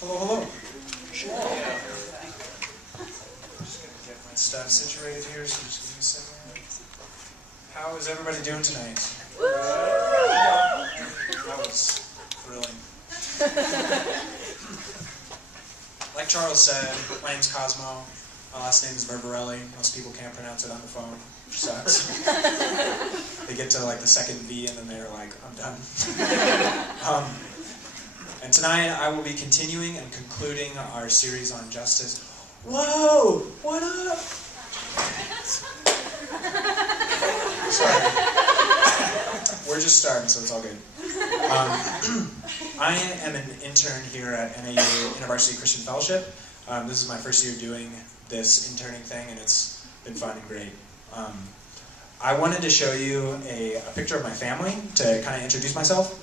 Hello, hello. Just gonna get my stuff situated here, so just give me a second. How is everybody doing tonight? That was thrilling. Like Charles said, my name's Cosmo. My last name is Ververelli. Most people can't pronounce it on the phone, which sucks. They get to like the second V and then they're like, I'm done. And tonight I will be continuing and concluding our series on justice. Whoa! What up? Sorry. We're just starting, so it's all good. I am an intern here at NAU InterVarsity Christian Fellowship. This is my first year doing this interning thing, and it's been fun and great. I wanted to show you a picture of my family to kind of introduce myself.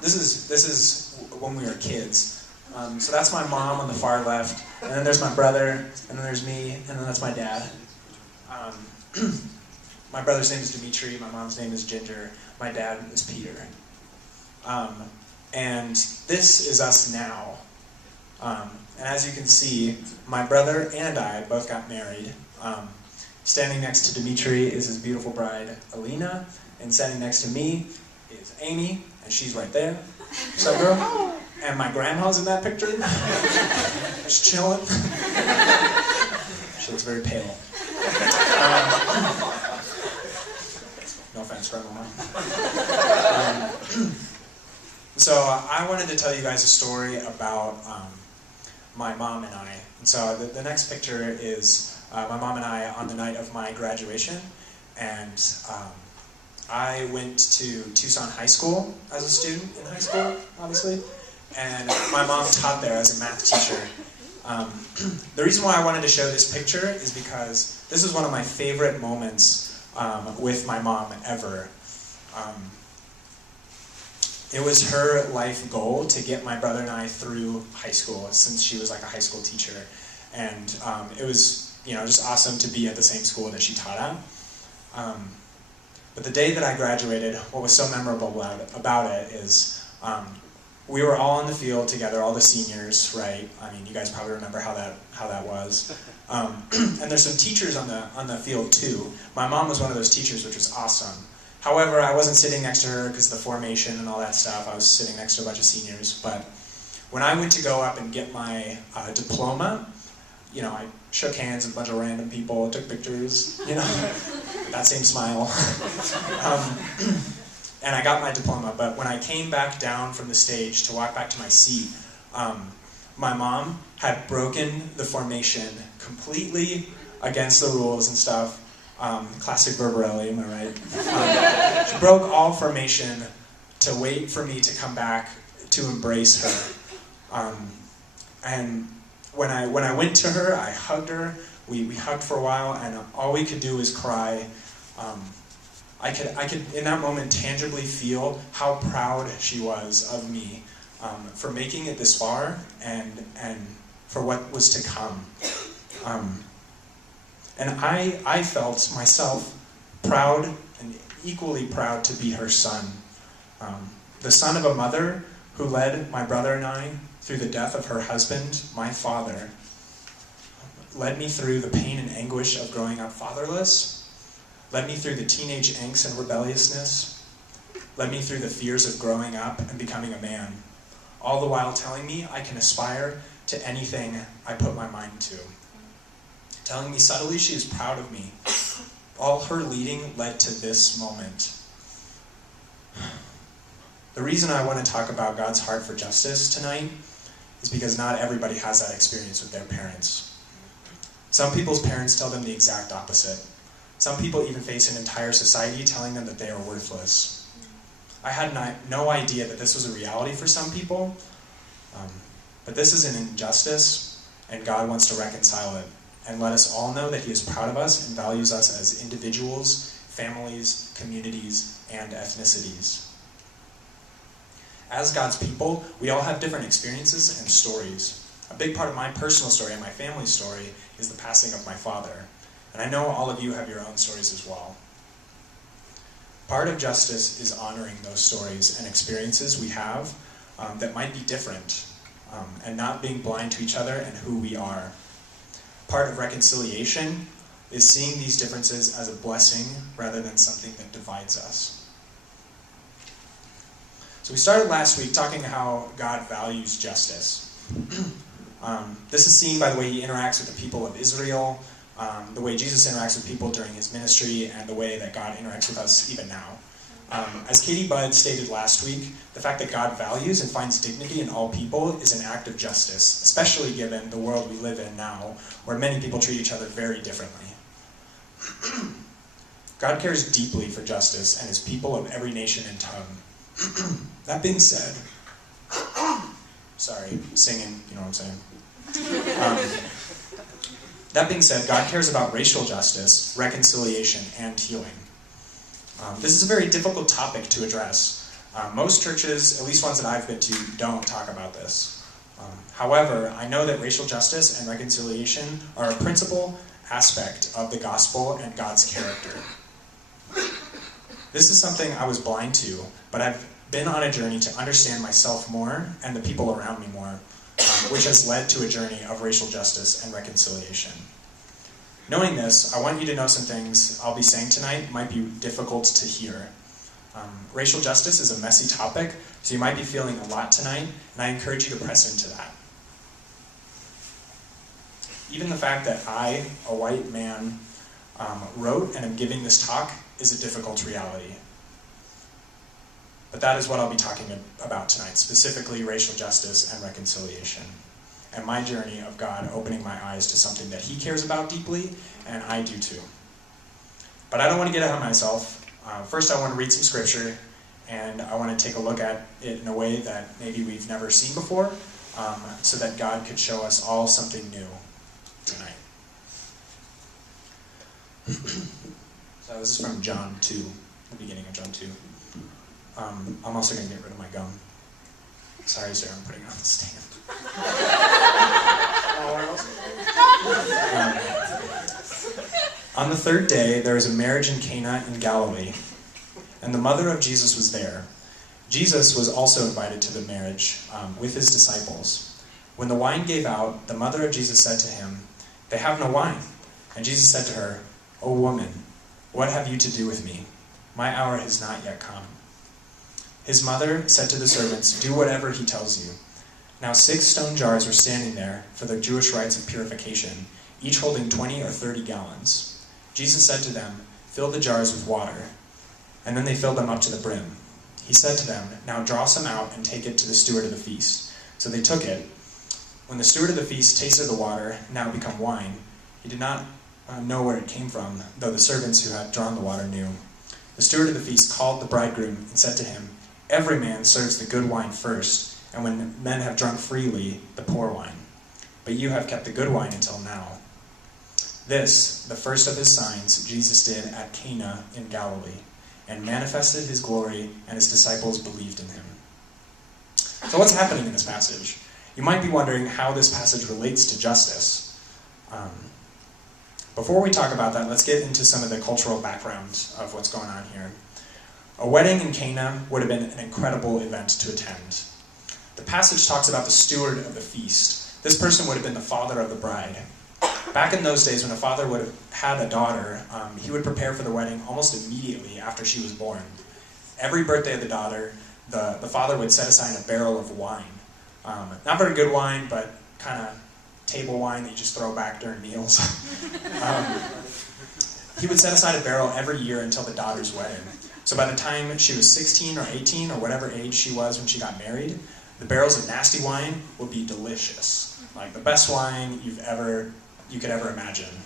This is when we were kids. So that's my mom on the far left, and then there's my brother, and then there's me, and then that's my dad. My brother's name is Dimitri, my mom's name is Ginger, my dad is Peter. And this is us now. And as you can see, my brother and I both got married. Standing next to Dimitri is his beautiful bride, Alina, and standing next to me is Amy, and she's right there. What's up, girl? And my grandma's in that picture. Just chilling. She looks very pale. No offense, grandma. So I wanted to tell you guys a story about my mom and I. And so the next picture is my mom and I on the night of my graduation. And I went to Tucson High School as a student in high school, obviously. And my mom taught there as a math teacher. The reason why I wanted to show this picture is because this is one of my favorite moments with my mom ever. It was her life goal to get my brother and I through high school, since she was like a high school teacher. And it was, just awesome to be at the same school that she taught at. But the day that I graduated, what was so memorable about it is we were all in the field together, all the seniors, right? I mean, you guys probably remember how that was. And there's some teachers on the field too. My mom was one of those teachers, which was awesome. However, I wasn't sitting next to her because of the formation and all that stuff. I was sitting next to a bunch of seniors. But when I went to go up and get my diploma, I shook hands with a bunch of random people, took pictures, that same smile. And I got my diploma. But when I came back down from the stage to walk back to my seat, my mom had broken the formation completely against the rules and stuff. Classic Ververelli, am I right? She broke all formation to wait for me to come back to embrace her. And when I went to her, I hugged her. We hugged for a while, and all we could do was cry. I could in that moment tangibly feel how proud she was of me for making it this far and for what was to come. And I felt myself proud and equally proud to be her son. The son of a mother who led my brother and I through the death of her husband, my father, led me through the pain and anguish of growing up fatherless, led me through the teenage angst and rebelliousness, led me through the fears of growing up and becoming a man, all the while telling me I can aspire to anything I put my mind to. Telling me subtly she is proud of me. All her leading led to this moment. The reason I want to talk about God's heart for justice tonight is because not everybody has that experience with their parents. Some people's parents tell them the exact opposite. Some people even face an entire society telling them that they are worthless. I had no idea that this was a reality for some people, but this is an injustice, and God wants to reconcile it and let us all know that He is proud of us and values us as individuals, families, communities, and ethnicities. As God's people, we all have different experiences and stories. A big part of my personal story and my family's story is the passing of my father. And I know all of you have your own stories as well. Part of justice is honoring those stories and experiences we have that might be different. and not being blind to each other and who we are. Part of reconciliation is seeing these differences as a blessing rather than something that divides us. So we started last week talking how God values justice. This is seen by the way he interacts with the people of Israel, the way Jesus interacts with people during his ministry, and the way that God interacts with us even now. As Katie Budd stated last week, the fact that God values and finds dignity in all people is an act of justice, especially given the world we live in now, where many people treat each other very differently. God cares deeply for justice and his people of every nation and tongue. That being said, sorry, singing, you know what I'm saying. That being said, God cares about racial justice, reconciliation, and healing. This is a very difficult topic to address. Most churches, at least ones that I've been to, don't talk about this. However, I know that racial justice and reconciliation are a principal aspect of the gospel and God's character. This is something I was blind to, but I've been on a journey to understand myself more and the people around me more, which has led to a journey of racial justice and reconciliation. Knowing this, I want you to know some things I'll be saying tonight might be difficult to hear. Racial justice is a messy topic, so you might be feeling a lot tonight, and I encourage you to press into that. Even the fact that I, a white man, wrote and am giving this talk is a difficult reality. But that is what I'll be talking about tonight, specifically racial justice and reconciliation, and my journey of God opening my eyes to something that he cares about deeply, and I do too. But I don't want to get ahead of myself. First, I want to read some scripture, and I want to take a look at it in a way that maybe we've never seen before, so that God could show us all something new tonight. So this is from John 2, the beginning of John 2. I'm also going to get rid of my gum. Sorry, sir, I'm putting it on the stand. On the third day, there was a marriage in Cana in Galilee, and the mother of Jesus was there. Jesus was also invited to the marriage with his disciples. When the wine gave out, the mother of Jesus said to him, "They have no wine." And Jesus said to her, "O woman, what have you to do with me? My hour has not yet come." His mother said to the servants, "Do whatever he tells you." Now 6 stone jars were standing there for the Jewish rites of purification, each holding 20 or 30 gallons. Jesus said to them, "Fill the jars with water." And then they filled them up to the brim. He said to them, "Now draw some out and take it to the steward of the feast." So they took it. When the steward of the feast tasted the water, now become wine, he did not know where it came from, though the servants who had drawn the water knew. The steward of the feast called the bridegroom and said to him, "Every man serves the good wine first, and when men have drunk freely, the poor wine. But you have kept the good wine until now." This, the first of his signs, Jesus did at Cana in Galilee, and manifested his glory, and his disciples believed in him. So what's happening in this passage? You might be wondering how this passage relates to justice. Before we talk about that, let's get into some of the cultural background of what's going on here. A wedding in Cana would have been an incredible event to attend. The passage talks about the steward of the feast. This person would have been the father of the bride. Back in those days, when a father would have had a daughter, he would prepare for the wedding almost immediately after she was born. Every birthday of the daughter, the father would set aside a barrel of wine. Not very good wine, but kind of table wine that you just throw back during meals. He would set aside a barrel every year until the daughter's wedding. So by the time she was 16 or 18 or whatever age she was when she got married, the barrels of nasty wine would be delicious. Like the best wine you could ever imagine.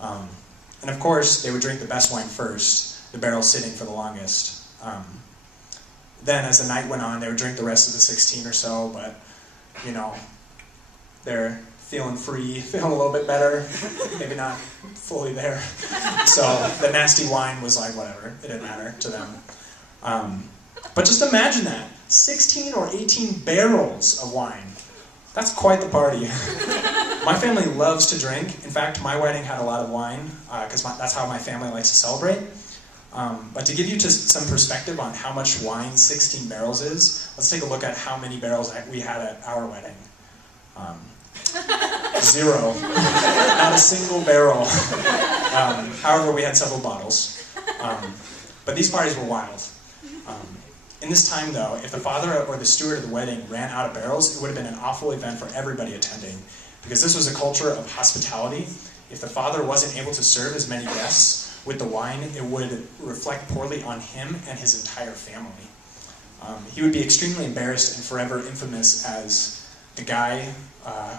And of course, they would drink the best wine first, the barrel sitting for the longest. Then as the night went on, they would drink the rest of the 16 or so, but, they're feeling free, feeling a little bit better, maybe not fully there. So the nasty wine was like, whatever, it didn't matter to them. But just imagine that, 16 or 18 barrels of wine. That's quite the party. My family loves to drink. In fact, my wedding had a lot of wine, because that's how my family likes to celebrate. But to give you just some perspective on how much wine 16 barrels is, let's take a look at how many barrels we had at our wedding. Zero. Not a single barrel. However, we had several bottles. But these parties were wild. In this time, though, if the father or the steward of the wedding ran out of barrels, it would have been an awful event for everybody attending, because this was a culture of hospitality. If the father wasn't able to serve as many guests with the wine, it would reflect poorly on him and his entire family. He would be extremely embarrassed and forever infamous as the guy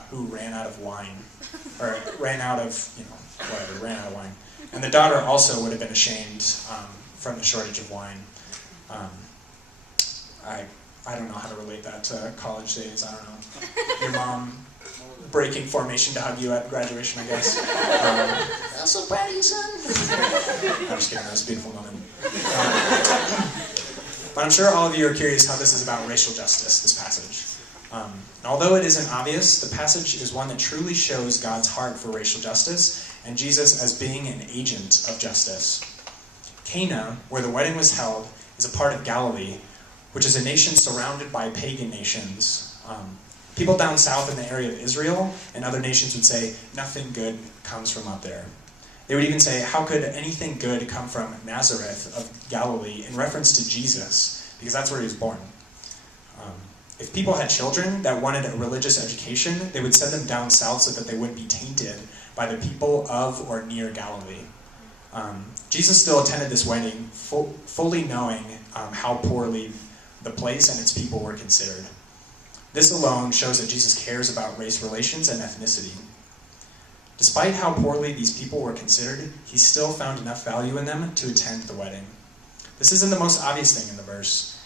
who ran out of wine, or ran out of wine. And the daughter also would have been ashamed from the shortage of wine. I don't know how to relate that to college days. I don't know. Your mom breaking formation to hug you at graduation, I guess. I'm so proud of you, son. I'm just kidding. That was a beautiful moment. But I'm sure all of you are curious how this is about racial justice, this passage. And although it isn't obvious, the passage is one that truly shows God's heart for racial justice and Jesus as being an agent of justice. Cana, where the wedding was held, is a part of Galilee, which is a nation surrounded by pagan nations. People down south in the area of Israel and other nations would say, nothing good comes from up there. They would even say, how could anything good come from Nazareth of Galilee, in reference to Jesus, because that's where he was born. If people had children that wanted a religious education, they would send them down south so that they wouldn't be tainted by the people of or near Galilee. Jesus still attended this wedding, fully knowing how poorly the place and its people were considered. This alone shows that Jesus cares about race relations and ethnicity. Despite how poorly these people were considered, he still found enough value in them to attend the wedding. This isn't the most obvious thing in the verse.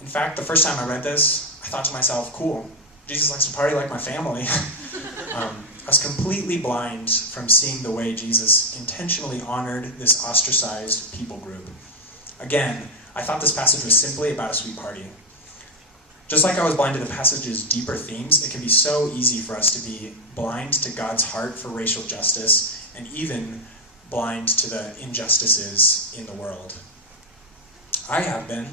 In fact, the first time I read this, I thought to myself, cool, Jesus likes to party like my family. I was completely blind from seeing the way Jesus intentionally honored this ostracized people group. Again, I thought this passage was simply about a sweet party. Just like I was blind to the passage's deeper themes, it can be so easy for us to be blind to God's heart for racial justice, and even blind to the injustices in the world. I have been.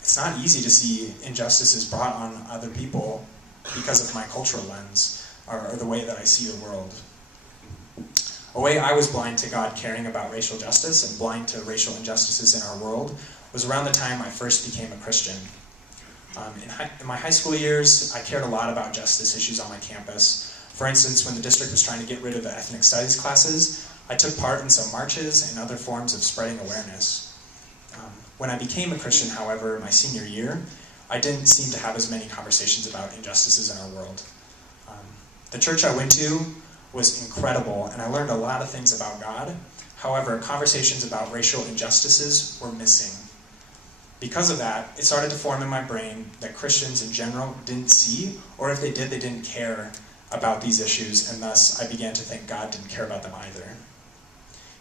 It's not easy to see injustices brought on other people because of my cultural lens, or the way that I see the world. A way I was blind to God caring about racial justice and blind to racial injustices in our world was around the time I first became a Christian. In my high school years, I cared a lot about justice issues on my campus. For instance, when the district was trying to get rid of the ethnic studies classes, I took part in some marches and other forms of spreading awareness. When I became a Christian, however, my senior year, I didn't seem to have as many conversations about injustices in our world. The church I went to was incredible, and I learned a lot of things about God. However, conversations about racial injustices were missing. Because of that, it started to form in my brain that Christians in general didn't see, or if they did, they didn't care about these issues, and thus I began to think God didn't care about them either.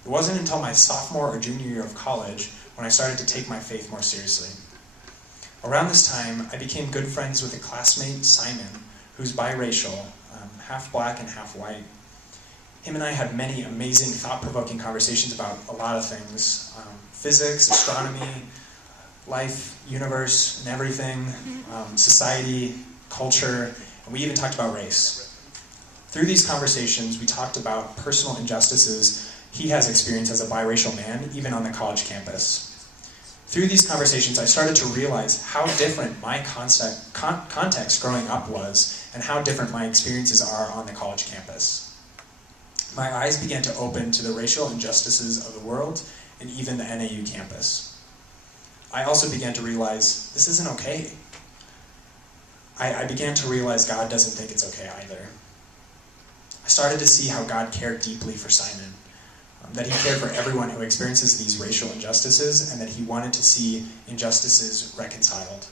It wasn't until my sophomore or junior year of college when I started to take my faith more seriously. Around this time, I became good friends with a classmate, Simon, who's biracial, half black and half white. Him and I had many amazing, thought-provoking conversations about a lot of things. Physics, astronomy, life, universe, and everything, society, culture, and we even talked about race. Through these conversations, we talked about personal injustices he has experienced as a biracial man, even on the college campus. Through these conversations, I started to realize how different my context growing up was, and how different my experiences are on the college campus. My eyes began to open to the racial injustices of the world, and even the NAU campus. I also began to realize this isn't okay. I began to realize God doesn't think it's okay either. I started to see how God cared deeply for Simon, that he cared for everyone who experiences these racial injustices, and that he wanted to see injustices reconciled.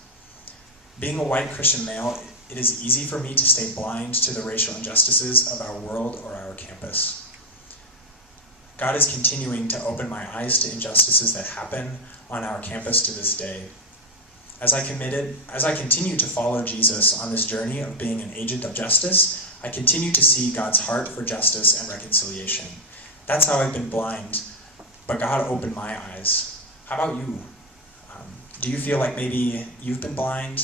Being a white Christian male, it is easy for me to stay blind to the racial injustices of our world or our campus. God is continuing to open my eyes to injustices that happen on our campus to this day. As I continue to follow Jesus on this journey of being an agent of justice, I continue to see God's heart for justice and reconciliation. That's how I've been blind, but God opened my eyes. How about you? Do you feel like maybe you've been blind?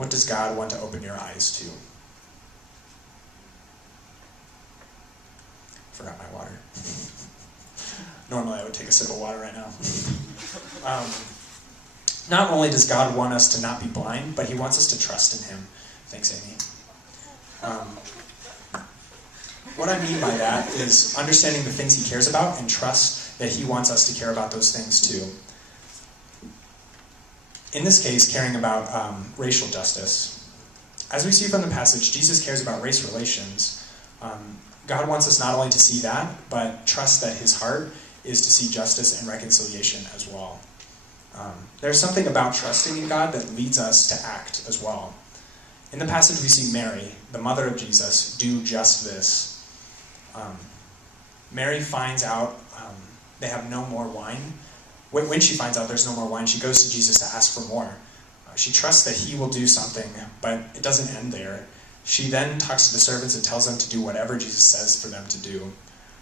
What does God want to open your eyes to? Forgot my water. Normally I would take a sip of water right now. Not only does God want us to not be blind, but he wants us to trust in him. Thanks, Amy. What I mean by that is understanding the things he cares about and trust that he wants us to care about those things too. In this case, caring about racial justice. As we see from the passage, Jesus cares about race relations. God wants us not only to see that, but trust that his heart is to see justice and reconciliation as well. There's something about trusting in God that leads us to act as well. In the passage we see Mary, the mother of Jesus, do just this. Mary finds out they have no more wine. When she finds out there's no more wine, she goes to Jesus to ask for more. She trusts that he will do something, but it doesn't end there. She then talks to the servants and tells them to do whatever Jesus says for them to do.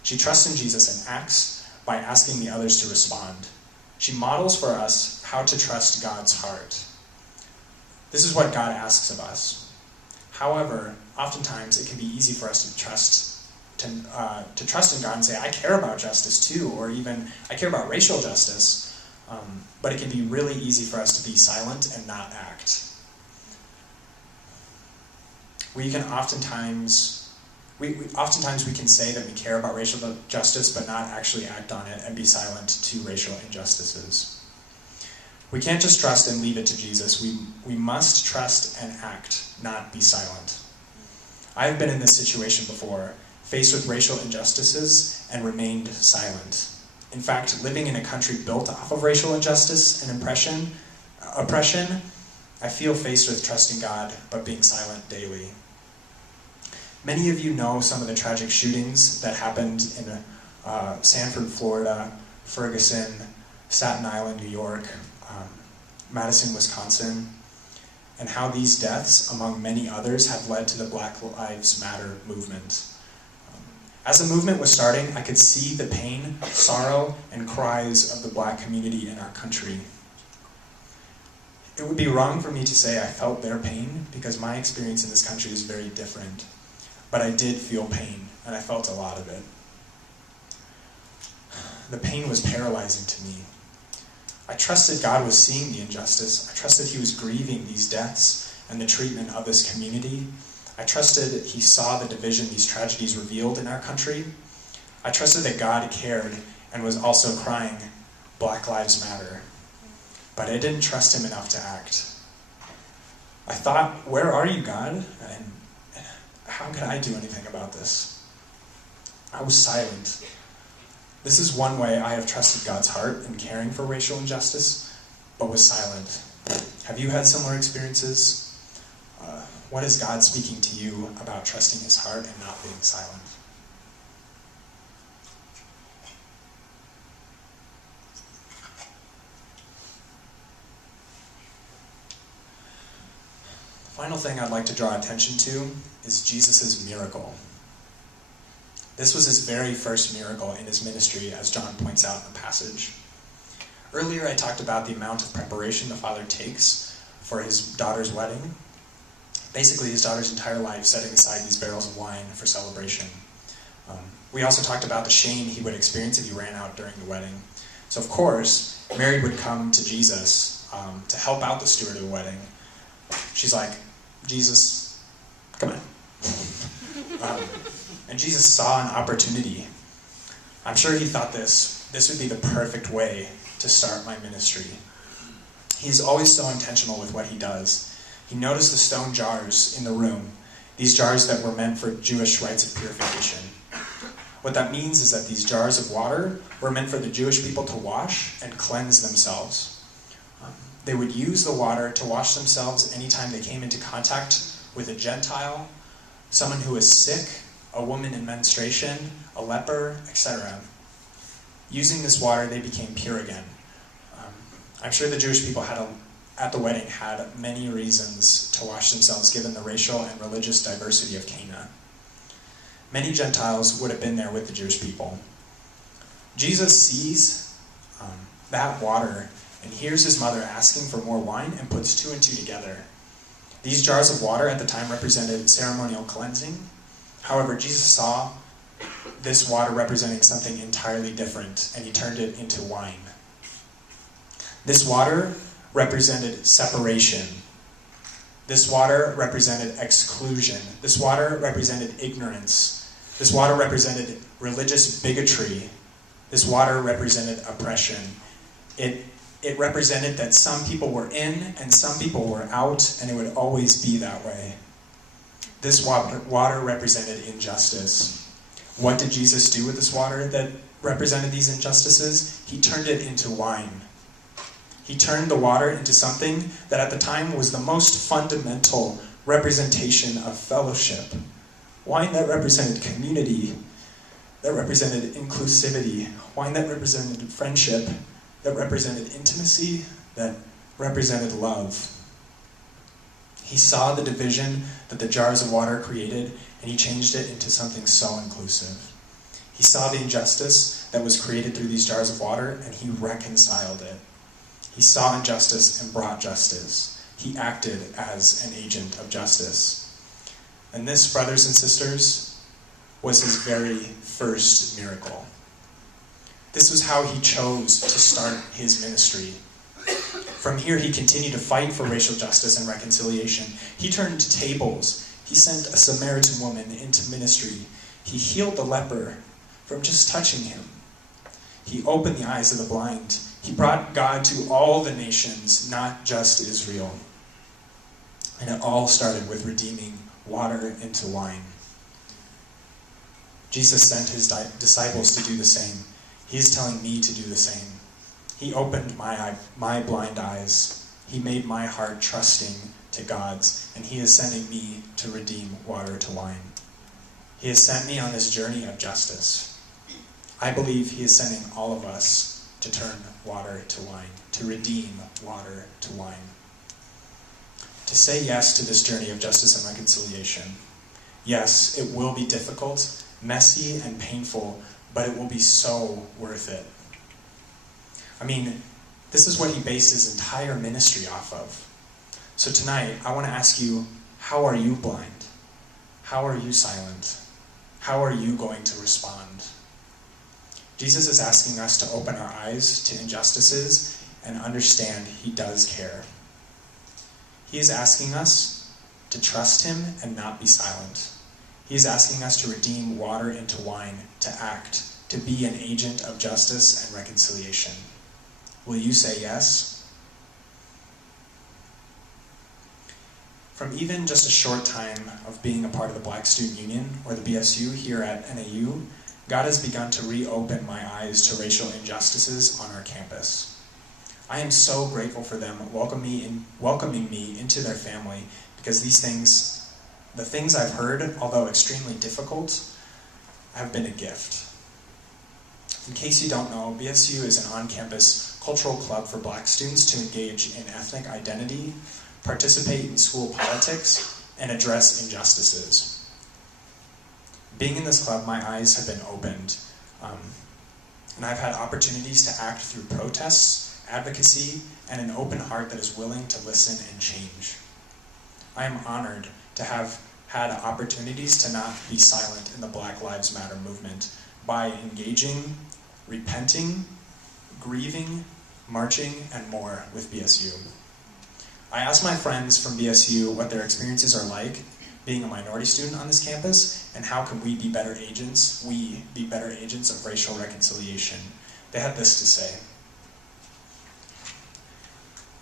She trusts in Jesus and acts by asking the others to respond. She models for us how to trust God's heart. This is what God asks of us. However, oftentimes it can be easy for us to trust in God and say, I care about justice too, or even I care about racial justice. But it can be really easy for us to be silent and not act. We oftentimes we can say that we care about racial justice, but not actually act on it and be silent to racial injustices. We can't just trust and leave it to Jesus. We must trust and act, not be silent. I've been in this situation before, faced with racial injustices and remained silent. In fact, living in a country built off of racial injustice and oppression, I feel faced with trusting God, but being silent daily. Many of you know some of the tragic shootings that happened in Sanford, Florida, Ferguson, Staten Island, New York, Madison, Wisconsin, and how these deaths, among many others, have led to the Black Lives Matter movement. As the movement was starting, I could see the pain, sorrow, and cries of the Black community in our country. It would be wrong for me to say I felt their pain, because my experience in this country is very different. But I did feel pain, and I felt a lot of it. The pain was paralyzing to me. I trusted God was seeing the injustice. I trusted he was grieving these deaths and the treatment of this community. I trusted he saw the division these tragedies revealed in our country. I trusted that God cared and was also crying, Black Lives Matter. But I didn't trust him enough to act. I thought, where are you, God? And how could I do anything about this? I was silent. This is one way I have trusted God's heart in caring for racial injustice, but was silent. Have you had similar experiences? What is God speaking to you about trusting his heart and not being silent? The final thing I'd like to draw attention to is Jesus' miracle. This was his very first miracle in his ministry, as John points out in the passage. Earlier I talked about the amount of preparation the father takes for his daughter's wedding. Basically, his daughter's entire life setting aside these barrels of wine for celebration. We also talked about the shame he would experience if he ran out during the wedding. So of course, Mary would come to Jesus to help out the steward of the wedding. She's like, Jesus, come on. And Jesus saw an opportunity. I'm sure he thought this would be the perfect way to start my ministry. He's always so intentional with what he does. He noticed the stone jars in the room, these jars that were meant for Jewish rites of purification. What that means is that these jars of water were meant for the Jewish people to wash and cleanse themselves. They would use the water to wash themselves anytime they came into contact with a Gentile, someone who was sick, a woman in menstruation, a leper, etc. Using this water, they became pure again. I'm sure the Jewish people at the wedding had many reasons to wash themselves given the racial and religious diversity of Cana. Many Gentiles would have been there with the Jewish people. Jesus sees that water and hears his mother asking for more wine and puts two and two together. These jars of water at the time represented ceremonial cleansing. However, Jesus saw this water representing something entirely different, and he turned it into wine. This water represented separation. This water represented exclusion. This water represented ignorance. This water represented religious bigotry. This water represented oppression. It represented that some people were in and some people were out, and it would always be that way. This water represented injustice. What did Jesus do with this water that represented these injustices? He turned it into wine. He turned the water into something that at the time was the most fundamental representation of fellowship. Wine that represented community, that represented inclusivity. Wine that represented friendship, that represented intimacy, that represented love. He saw the division that the jars of water created, and he changed it into something so inclusive. He saw the injustice that was created through these jars of water, and he reconciled it. He saw injustice and brought justice. He acted as an agent of justice. And this, brothers and sisters, was his very first miracle. This was how he chose to start his ministry. From here, he continued to fight for racial justice and reconciliation. He turned tables. He sent a Samaritan woman into ministry. He healed the leper from just touching him. He opened the eyes of the blind. He brought God to all the nations, not just Israel. And it all started with redeeming water into wine. Jesus sent his disciples to do the same. He is telling me to do the same. He opened my blind eyes. He made my heart trusting to God's, and he is sending me to redeem water to wine. He has sent me on this journey of justice. I believe he is sending all of us to turn water to wine, to redeem water to wine. To say yes to this journey of justice and reconciliation. Yes, it will be difficult, messy, and painful, but it will be so worth it. I mean, this is what he based his entire ministry off of. So tonight, I want to ask you, how are you blind? How are you silent? How are you going to respond? Jesus is asking us to open our eyes to injustices and understand he does care. He is asking us to trust him and not be silent. He is asking us to redeem water into wine, to act, to be an agent of justice and reconciliation. Will you say yes? From even just a short time of being a part of the Black Student Union, or the BSU here at NAU, God has begun to reopen my eyes to racial injustices on our campus. I am so grateful for them welcoming me into their family, because these things, the things I've heard, although extremely difficult, have been a gift. In case you don't know, BSU is an on-campus cultural club for Black students to engage in ethnic identity, participate in school politics, and address injustices. Being in this club, my eyes have been opened, and I've had opportunities to act through protests, advocacy, and an open heart that is willing to listen and change. I am honored to have had opportunities to not be silent in the Black Lives Matter movement by engaging, repenting, grieving, marching, and more with BSU. I asked my friends from BSU what their experiences are like being a minority student on this campus, and how can we be better agents of racial reconciliation. They had this to say.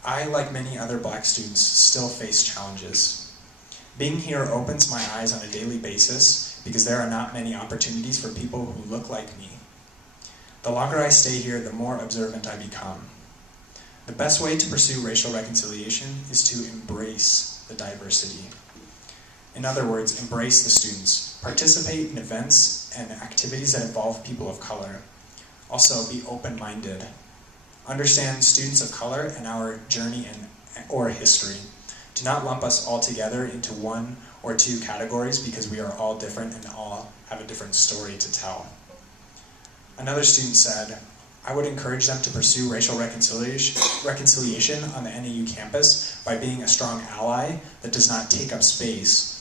I, like many other Black students, still face challenges. Being here opens my eyes on a daily basis because there are not many opportunities for people who look like me. The longer I stay here, the more observant I become. The best way to pursue racial reconciliation is to embrace the diversity. In other words, embrace the students. Participate in events and activities that involve people of color. Also, be open-minded. Understand students of color and our journey or history. Do not lump us all together into one or two categories because we are all different and all have a different story to tell. Another student said, I would encourage them to pursue racial reconciliation on the NAU campus by being a strong ally that does not take up space,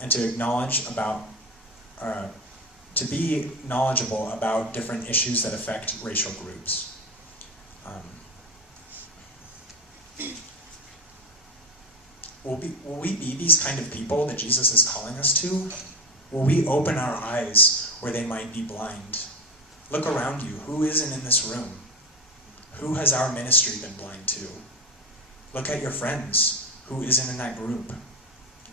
and to be knowledgeable about different issues that affect racial groups. Will we be these kind of people that Jesus is calling us to? Will we open our eyes where they might be blind? Look around you. Who isn't in this room? Who has our ministry been blind to? Look at your friends. Who isn't in that group?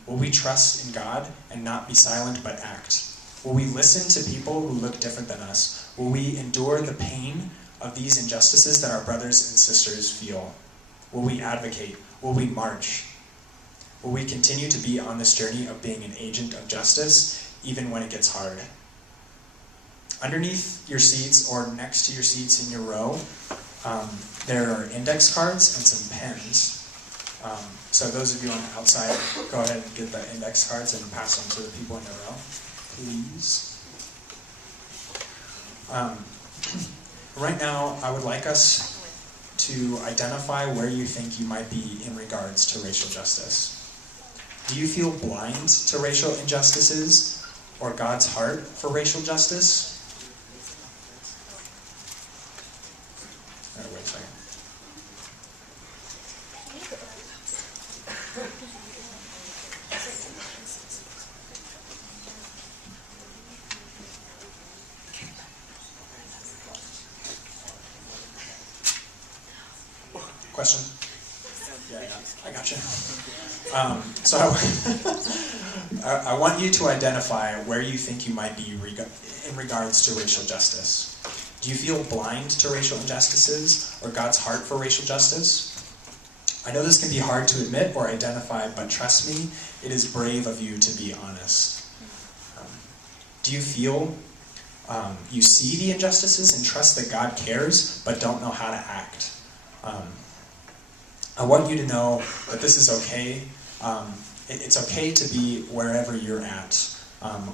Will we trust in God and not be silent but act? Will we listen to people who look different than us? Will we endure the pain of these injustices that our brothers and sisters feel? Will we advocate? Will we march? Will we continue to be on this journey of being an agent of justice, even when it gets hard? Underneath your seats, or next to your seats in your row, there are index cards and some pens. So those of you on the outside, go ahead and get the index cards and pass them to the people in your row, please. Right now, I would like us to identify where you think you might be in regards to racial justice. Do you feel blind to racial injustices or God's heart for racial justice? All right, wait a second. Question? Yeah, I got you. So I want you to identify where you think you might be in regards to racial justice. Do you feel blind to racial injustices or God's heart for racial justice? I know this can be hard to admit or identify, but trust me, it is brave of you to be honest. Do you feel you see the injustices and trust that God cares, but don't know how to act? I want you to know that this is okay. It's okay to be wherever you're at.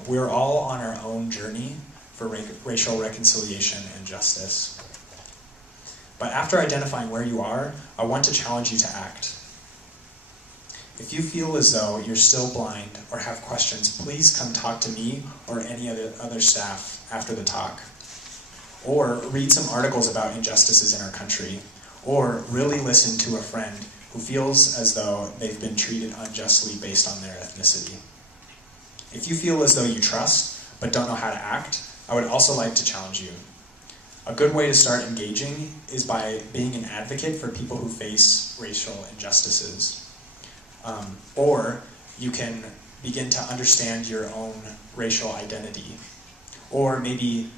We're all on our own journey for racial reconciliation and justice. But after identifying where you are, I want to challenge you to act. If you feel as though you're still blind or have questions, please come talk to me or any other staff after the talk. Or read some articles about injustices in our country. Or really listen to a friend who feels as though they've been treated unjustly based on their ethnicity. If you feel as though you trust but don't know how to act, I would also like to challenge you. A good way to start engaging is by being an advocate for people who face racial injustices. Or you can begin to understand your own racial identity. Or maybe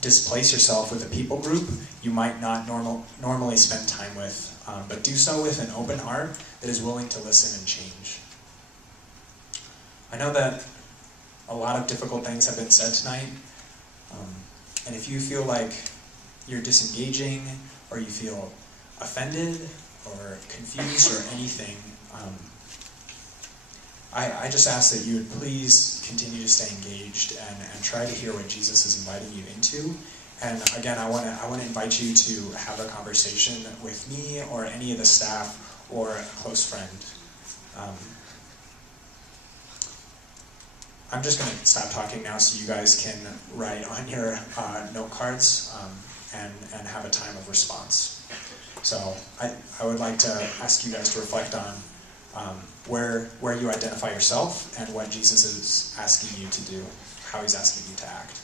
displace yourself with a people group you might not normally spend time with, but do so with an open heart that is willing to listen and change. I know that a lot of difficult things have been said tonight, and if you feel like you're disengaging, or you feel offended, or confused, or anything, I just ask that you would please continue to stay engaged and try to hear what Jesus is inviting you into. And again, I want to invite you to have a conversation with me or any of the staff or a close friend. I'm just going to stop talking now so you guys can write on your note cards and have a time of response. So I would like to ask you guys to reflect on where you identify yourself and what Jesus is asking you to do, how he's asking you to act.